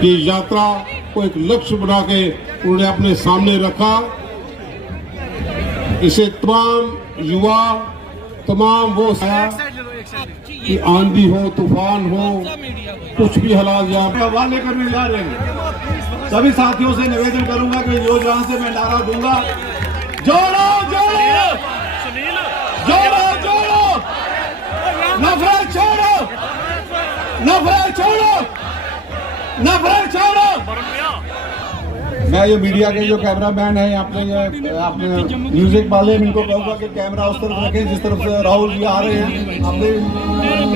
की यात्रा को एक लक्ष्य बना के उन्होंने अपने सामने रखा। इसे तमाम युवा, तमाम वो कि आंधी हो, तूफान हो, कुछ भी हालात यहाँ पे हवाले करने जा रहे हैं। सभी साथियों से निवेदन करूंगा कि जो जहां से मैं नारा दूंगा, जोड़ो जोड़ो जोड़ो जोड़ो, नफरत छोड़ो, नफरत छोड़ो, नफरत छोड़ो। मैं ये मीडिया के जो कैमरामैन है आपने म्यूजिक वाले, इनको कहूँगा कि कैमरा उस तरफ रखें जिस तरफ से राहुल जी आ रहे हैं, आपने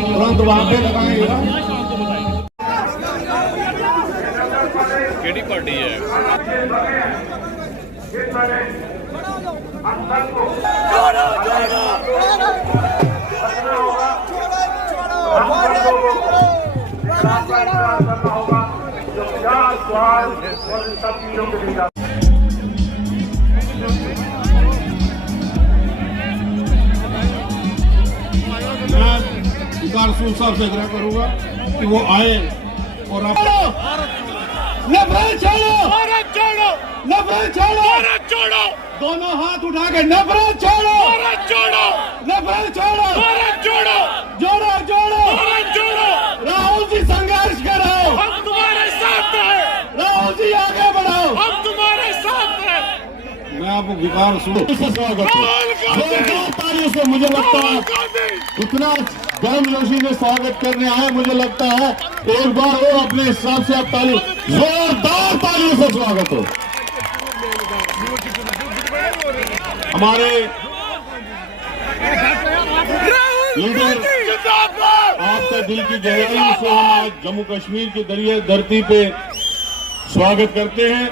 तुरंत वहां पे लगाएंगे। केडी पार्टी है मैं साहब से आग्रह करूंगा कि वो आए और आप नफरत छोड़ो, भारत छोड़ो, नफरत छोड़ो, भारत छोड़ो, दोनों हाथ उठा के नफरत छोड़ो, भारत छोड़ो, नफरत छोड़ो, भारत छोड़ो, जोड़ो जोड़ो, भारत छोड़ो। राहुल जी संघर्ष करो, हम तुम्हारे साथ हैं, राहुल जी आगे बढ़ाओ, हम तुम्हारे साथ हैं। मैं आपको विकार सुनो स्वागत राहुल गांधी, तालियों से मुझे लगता है राहुल गांधी, इतना गर्मजोशी से स्वागत करने आए, मुझे लगता है एक बार और अपने हिसाब से आप ताली, जोरदार तालियों से स्वागत हो। हमारे लीडर, आपके दिल की गहराई से हम आज जम्मू कश्मीर की दरिया धरती पे स्वागत करते हैं।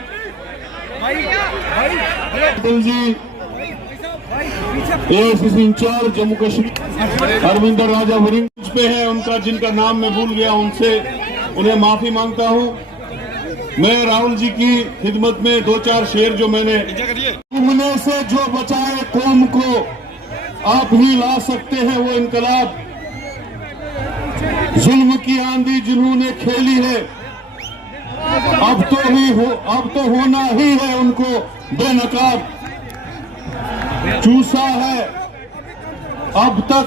दिल जी एआईसीसी इंचार्ज जम्मू कश्मीर अरविंदर राजा वरिंद पे है, उनका जिनका नाम मैं भूल गया, उनसे उन्हें माफी मांगता हूं। मैं राहुल जी की खिदमत में दो चार शेर जो मैंने घूमने से जो बचाए कौम को, आप ही ला सकते हैं वो इनकलाब। जुल्म की आंधी जिन्होंने खेली है, अब तो होना ही है उनको बेनकाब। चूसा है अब तक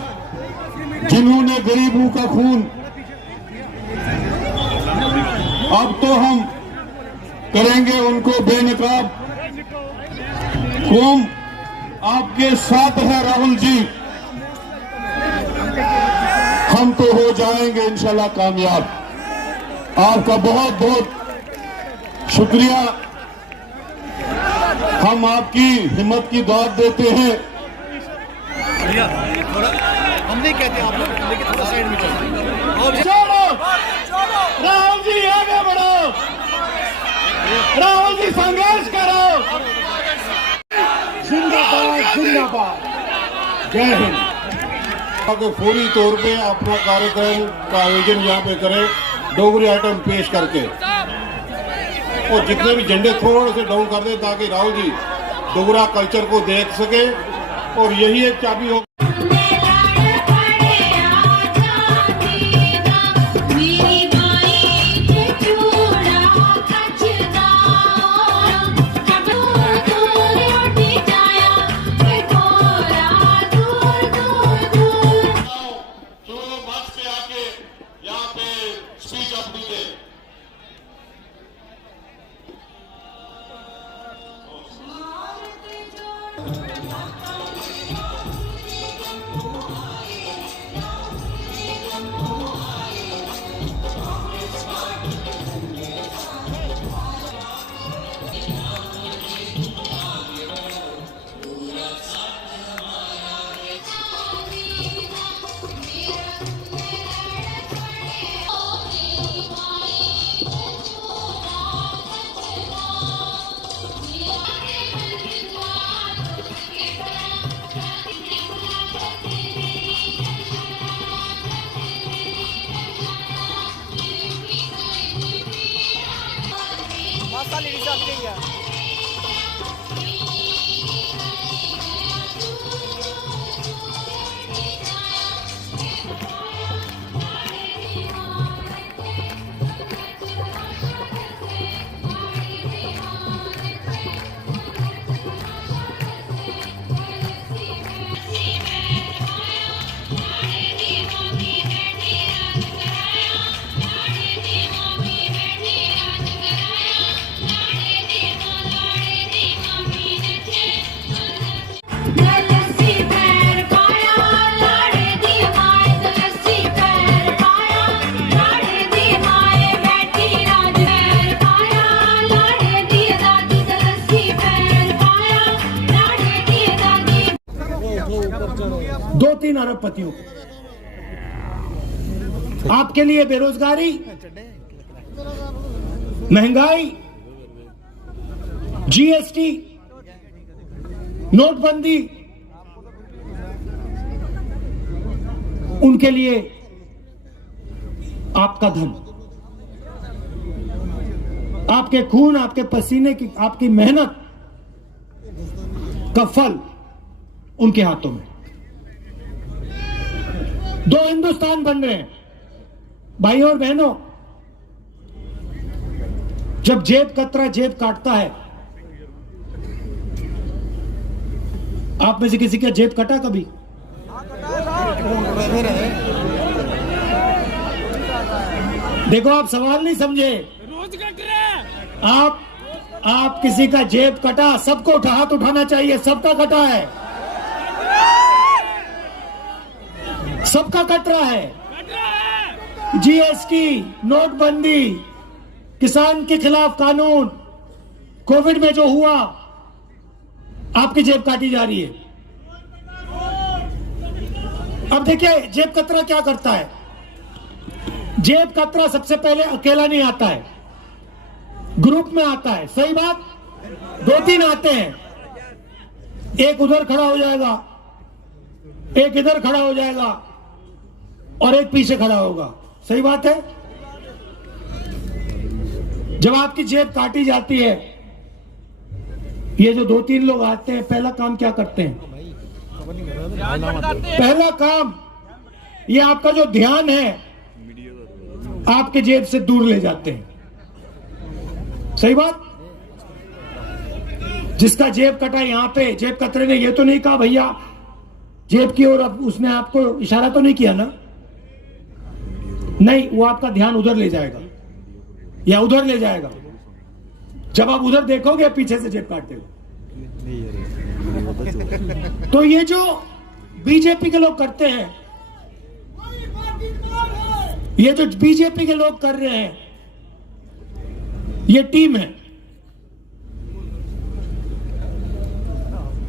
जिन्होंने गरीबों का खून, अब तो हम करेंगे उनको बेनकाब। कौम आपके साथ है राहुल जी, हम तो हो जाएंगे इंशाल्लाह कामयाब। आपका बहुत बहुत शुक्रिया। हम आपकी हिम्मत की दाद देते हैं। हम नहीं कहते आप लोग, लेकिन थोड़ा साइड में चलो। छोड़ो, राहुल जी आगे बढ़ो, राहुल जी संघर्ष करो। जिंदाबाद जिंदाबाद, जय हिंद। के फौरी तौर पे अपना कार्यक्रम का आयोजन यहाँ पे करें, डोगरी आइटम पेश करके, और जितने भी झंडे थोड़े से डाउन कर दें ताकि राहुल जी डोगरा कल्चर को देख सके, और यही एक चाबी हो। लेडीज आती है। अरबपतियों को। आपके लिए बेरोजगारी, महंगाई, जीएसटी, नोटबंदी, उनके लिए आपका धन, आपके खून, आपके पसीने की, आपकी मेहनत का फल उनके हाथों में। दो हिंदुस्तान बन रहे हैं भाइयों और बहनों। जब जेब कतरा जेब काटता है, आप में से किसी का जेब कटा कभी? देखो, आप सवाल नहीं समझे। रोज कट रहा। आप किसी का जेब कटा, सबको हाथ उठाना चाहिए। सबका कटा है, सबका कट रहा है। जीएसटी, नोटबंदी, किसान के खिलाफ कानून, कोविड में जो हुआ, आपकी जेब काटी जा रही है। अब देखिए, जेब कतरा क्या करता है। जेब कतरा सबसे पहले अकेला नहीं आता है, ग्रुप में आता है। सही बात? दो तीन आते हैं, एक उधर खड़ा हो जाएगा, एक इधर खड़ा हो जाएगा और एक पीछे खड़ा होगा। सही बात है? जब आपकी जेब काटी जाती है, ये जो दो तीन लोग आते हैं, पहला काम क्या करते हैं? पहला काम, ये आपका जो ध्यान है आपके जेब से दूर ले जाते हैं। सही बात? जिसका जेब कटा, यहां पे जेब कतरे ने ये तो नहीं कहा भैया जेब की ओर, अब उसने आपको इशारा तो नहीं किया ना? नहीं, वो आपका ध्यान उधर ले जाएगा या उधर ले जाएगा। जब आप उधर देखोगे, पीछे से जेब काटते हुए। तो ये जो बीजेपी के लोग करते हैं, ये जो बीजेपी के लोग कर रहे हैं, ये टीम है।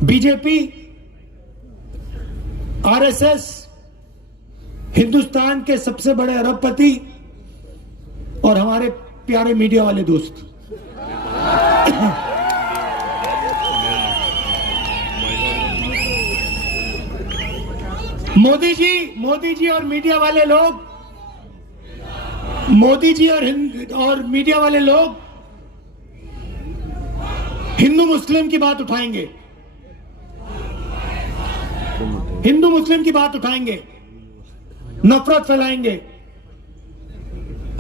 बीजेपी, आरएसएस, हिंदुस्तान के सबसे बड़े अरबपति और हमारे प्यारे मीडिया वाले दोस्त। मोदी जी और मीडिया वाले लोग, मोदी जी और मीडिया वाले लोग हिंदू मुस्लिम की बात उठाएंगे, हिंदू मुस्लिम की बात उठाएंगे, नफरत फैलाएंगे।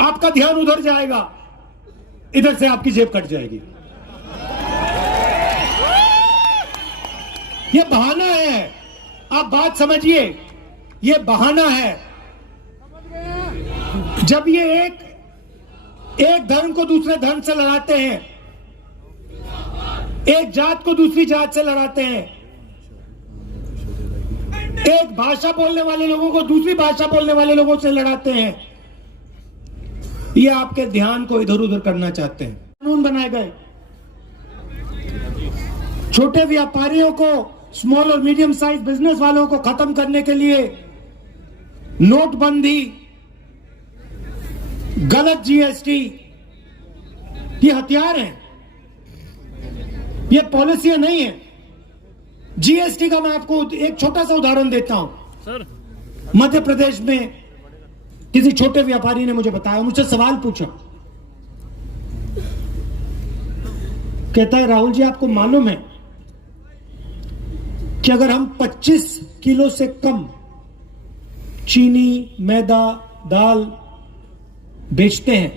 आपका ध्यान उधर जाएगा, इधर से आपकी जेब कट जाएगी। ये बहाना है, आप बात समझिए, ये बहाना है। जब ये एक धर्म को दूसरे धर्म से लड़ाते हैं, एक जात को दूसरी जात से लड़ाते हैं, एक भाषा बोलने वाले लोगों को दूसरी भाषा बोलने वाले लोगों से लड़ाते हैं, ये आपके ध्यान को इधर उधर करना चाहते हैं। कानून बनाए गए, छोटे व्यापारियों को, स्मॉल और मीडियम साइज बिजनेस वालों को खत्म करने के लिए नोटबंदी, गलत जीएसटी, ये हथियार हैं, ये पॉलिसियां नहीं है। जीएसटी का मैं आपको एक छोटा सा उदाहरण देता हूं। सर, मध्य प्रदेश में किसी छोटे व्यापारी ने मुझे बताया, मुझसे सवाल पूछा, कहता है राहुल जी, आपको मालूम है कि अगर हम 25 किलो से कम चीनी, मैदा, दाल बेचते हैं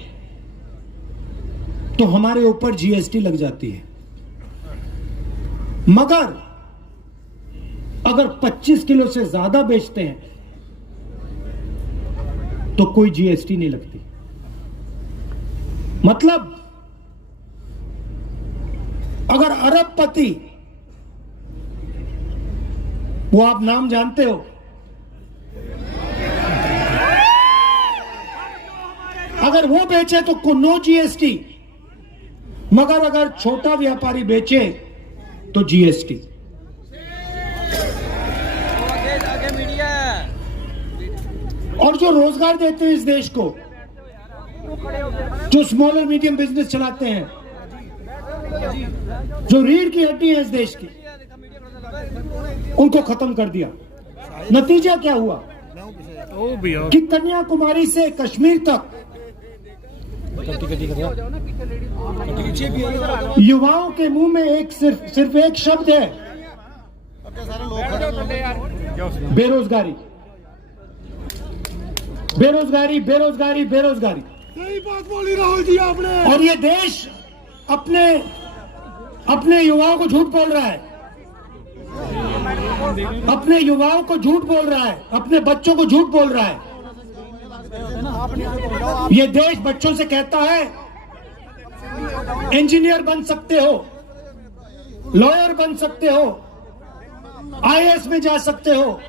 तो हमारे ऊपर जीएसटी लग जाती है, मगर अगर 25 किलो से ज्यादा बेचते हैं तो कोई जीएसटी नहीं लगती। मतलब अगर अरबपति, वो आप नाम जानते हो, अगर वो बेचे तो नो जीएसटी, मगर अगर छोटा व्यापारी बेचे तो जीएसटी। आगे मीडिया और जो रोजगार देते हैं इस देश को, जो स्मॉल और मीडियम बिजनेस चलाते हैं, जो रीढ़ की हड्डी है इस देश की, उनको खत्म कर दिया। नतीजा क्या हुआ कि कन्याकुमारी से कश्मीर तक युवाओं के मुंह में एक सिर्फ एक शब्द है, बेरोजगारी, बेरोजगारी, बेरोजगारी, बेरोजगारी। सही बात बोली राहुल जी आपने। और ये देश अपने युवाओं को झूठ बोल रहा है, अपने युवाओं को झूठ बोल रहा है, अपने बच्चों को झूठ बोल रहा है। ये देश बच्चों से कहता है इंजीनियर बन सकते हो, लॉयर बन सकते हो, आईएएस में जा सकते हो,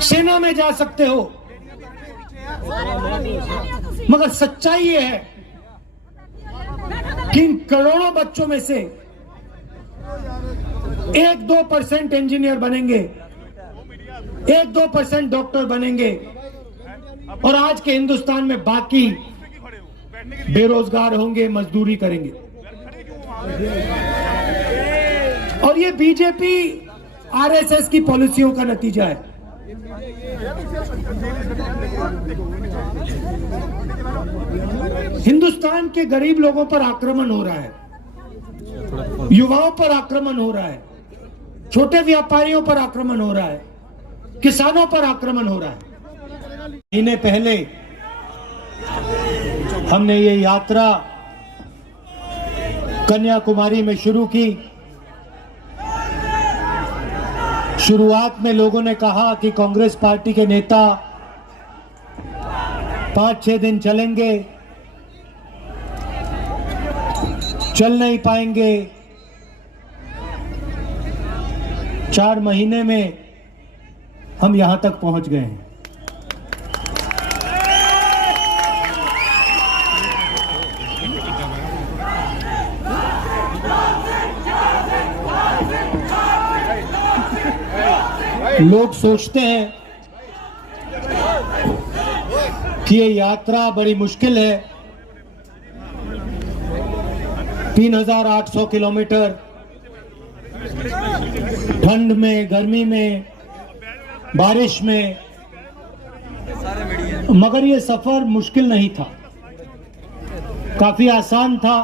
सेना में जा सकते हो, मगर सच्चाई ये है कि इन करोड़ों बच्चों में से 1-2% इंजीनियर बनेंगे, 1-2% डॉक्टर बनेंगे, और आज के हिंदुस्तान में बाकी बेरोजगार होंगे, मजदूरी करेंगे। और ये बीजेपी आरएसएस की पॉलिसियों का नतीजा है। हिंदुस्तान के गरीब लोगों पर आक्रमण हो रहा है, युवाओं पर आक्रमण हो रहा है, छोटे व्यापारियों पर आक्रमण हो रहा है, किसानों पर आक्रमण हो रहा है। महीने पहले हमने ये यात्रा कन्याकुमारी में शुरू की। शुरुआत में लोगों ने कहा कि कांग्रेस पार्टी के नेता 5-6 दिन चलेंगे, चल नहीं पाएंगे। 4 महीने में हम यहां तक पहुंच गए हैं। लोग सोचते हैं कि ये यात्रा बड़ी मुश्किल है, 3800 किलोमीटर ठंड में, गर्मी में, बारिश में, मगर ये सफर मुश्किल नहीं था, काफी आसान था।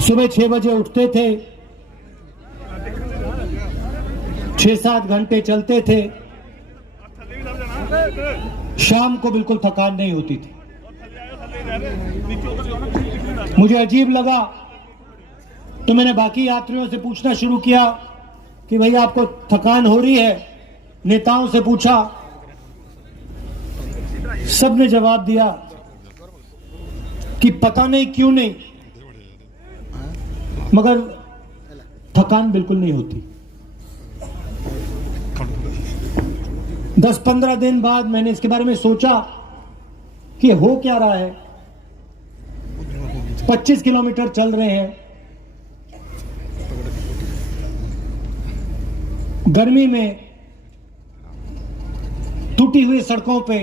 सुबह 6 बजे उठते थे, 6-7 घंटे चलते थे, शाम को बिल्कुल थकान नहीं होती थी। मुझे अजीब लगा तो मैंने बाकी यात्रियों से पूछना शुरू किया कि भैया आपको थकान हो रही है? नेताओं से पूछा, सबने जवाब दिया कि पता नहीं क्यों नहीं, मगर थकान बिल्कुल नहीं होती। 10-15 दिन बाद मैंने इसके बारे में सोचा कि हो क्या रहा है। 25 किलोमीटर चल रहे हैं, गर्मी में, टूटी हुई सड़कों पे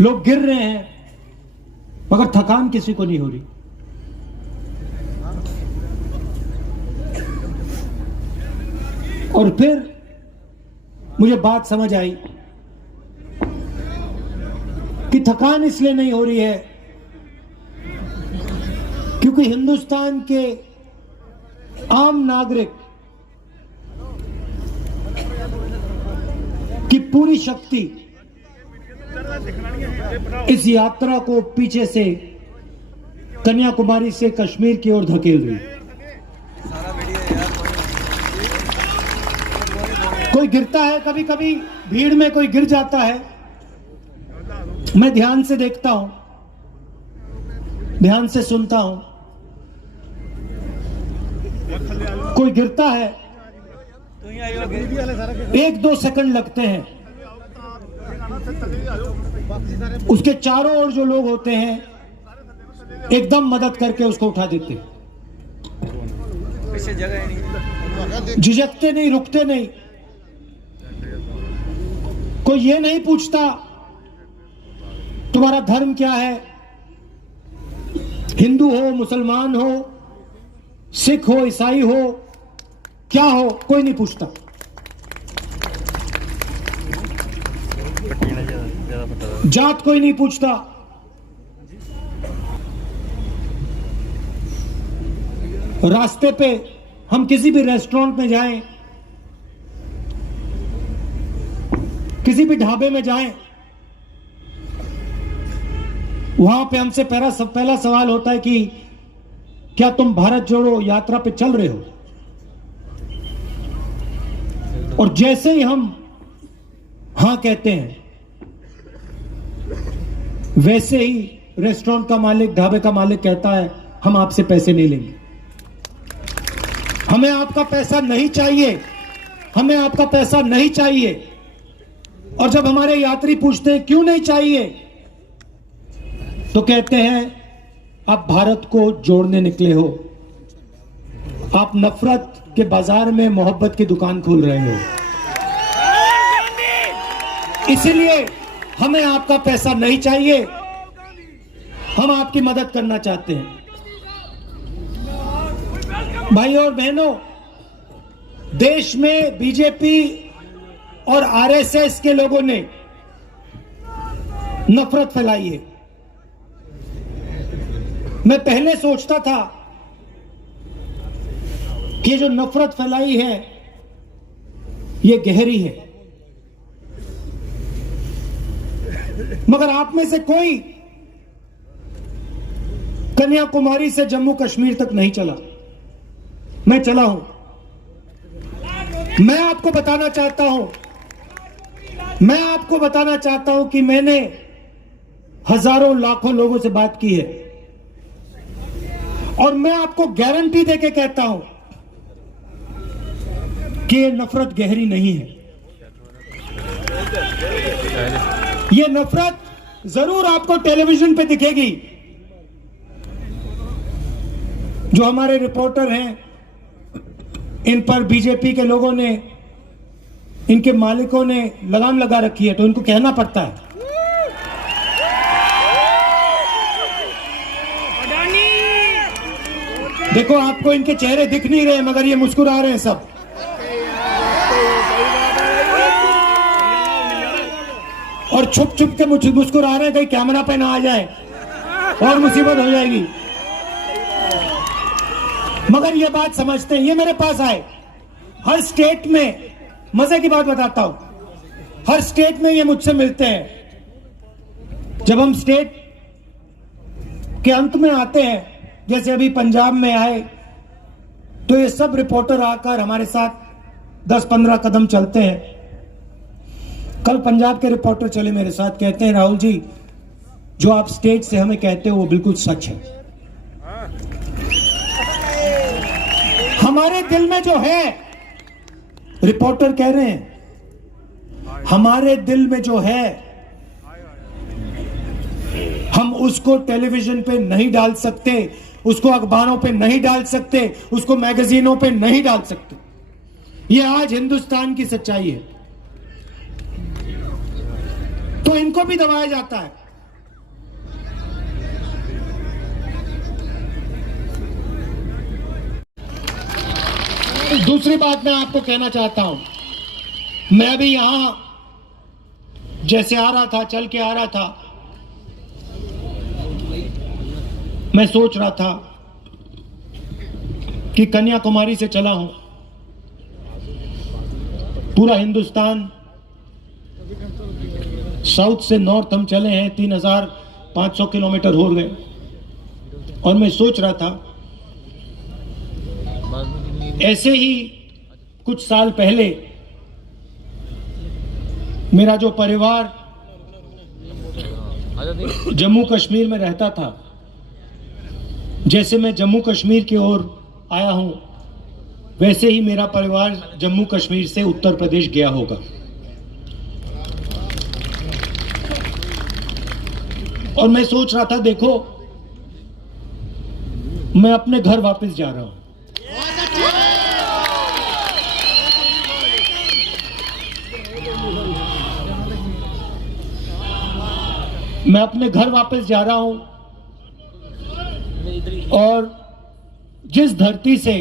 लोग गिर रहे हैं, मगर थकान किसी को नहीं हो रही। और फिर मुझे बात समझ आई कि थकान इसलिए नहीं हो रही है क्योंकि हिंदुस्तान के आम नागरिक की पूरी शक्ति इस यात्रा को पीछे से कन्याकुमारी से कश्मीर की ओर धकेल रही है। कोई गिरता है, कभी कभी भीड़ में कोई गिर जाता है, मैं ध्यान से देखता हूं, ध्यान से सुनता हूं। कोई गिरता है, 1-2 सेकंड लगते हैं, उसके चारों ओर जो लोग होते हैं एकदम मदद करके उसको उठा देते, झिझकते नहीं, रुकते नहीं, कोई ये नहीं पूछता तुम्हारा धर्म क्या है, हिंदू हो, मुसलमान हो, सिख हो, ईसाई हो, क्या हो, कोई नहीं पूछता। जात कोई नहीं पूछता। रास्ते पे हम किसी भी रेस्टोरेंट में जाएं, किसी भी ढाबे में जाएं, वहां पे हमसे पहला सवाल होता है कि क्या तुम भारत जोड़ो यात्रा पे चल रहे हो? और जैसे ही हम हां कहते हैं, वैसे ही रेस्टोरेंट का मालिक, ढाबे का मालिक कहता है हम आपसे पैसे नहीं लेंगे, हमें आपका पैसा नहीं चाहिए, हमें आपका पैसा नहीं चाहिए। और जब हमारे यात्री पूछते हैं क्यों नहीं चाहिए, तो कहते हैं आप भारत को जोड़ने निकले हो, आप नफरत के बाजार में मोहब्बत की दुकान खोल रहे हो, इसलिए हमें आपका पैसा नहीं चाहिए, हम आपकी मदद करना चाहते हैं। भाई और बहनों, देश में बीजेपी और आरएसएस के लोगों ने नफरत फैलाई है। मैं पहले सोचता था कि जो नफरत फैलाई है ये गहरी है, मगर आप में से कोई कन्याकुमारी से जम्मू कश्मीर तक नहीं चला। मैं चला हूं। मैं आपको बताना चाहता हूं कि मैंने हजारों लाखों लोगों से बात की है, और मैं आपको गारंटी देके कहता हूं कि ये नफरत गहरी नहीं है। ये नफरत जरूर आपको टेलीविजन पे दिखेगी। जो हमारे रिपोर्टर हैं, इन पर बीजेपी के लोगों ने, इनके मालिकों ने लगाम लगा रखी है, तो इनको कहना पड़ता है। देखो, आपको इनके चेहरे दिख नहीं रहे, मगर ये मुस्कुरा रहे हैं सब। और छुप छुप के मुस्कुरा रहे हैं, कहीं कैमरा पे ना आ जाए और मुसीबत हो जाएगी। मगर ये बात समझते हैं। ये मेरे पास आए, हर स्टेट में, मजे की बात बताता हूं, हर स्टेट में ये मुझसे मिलते हैं। जब हम स्टेट के अंत में आते हैं, जैसे अभी पंजाब में आए, तो ये सब रिपोर्टर आकर हमारे साथ 10-15 कदम चलते हैं। कल पंजाब के रिपोर्टर चले मेरे साथ, कहते हैं राहुल जी, जो आप स्टेट से हमें कहते हो वो बिल्कुल सच है। हमारे दिल में जो है, रिपोर्टर कह रहे हैं, हमारे दिल में जो है, हम उसको टेलीविजन पे नहीं डाल सकते, उसको अखबारों पे नहीं डाल सकते, उसको मैगजीनों पे नहीं डाल सकते। ये आज हिंदुस्तान की सच्चाई है। तो इनको भी दबाया जाता है। दूसरी बात मैं आपको कहना चाहता हूं, मैं भी यहां जैसे आ रहा था, चल के आ रहा था, मैं सोच रहा था कि कन्याकुमारी से चला हूं, पूरा हिंदुस्तान, साउथ से नॉर्थ हम चले हैं, 3500 किलोमीटर हो गए। और मैं सोच रहा था, ऐसे ही कुछ साल पहले मेरा जो परिवार जम्मू कश्मीर में रहता था, जैसे मैं जम्मू कश्मीर की ओर आया हूं, वैसे ही मेरा परिवार जम्मू कश्मीर से उत्तर प्रदेश गया होगा। और मैं सोच रहा था, देखो, मैं अपने घर वापस जा रहा हूं। मैं अपने घर वापस जा रहा हूं और जिस धरती से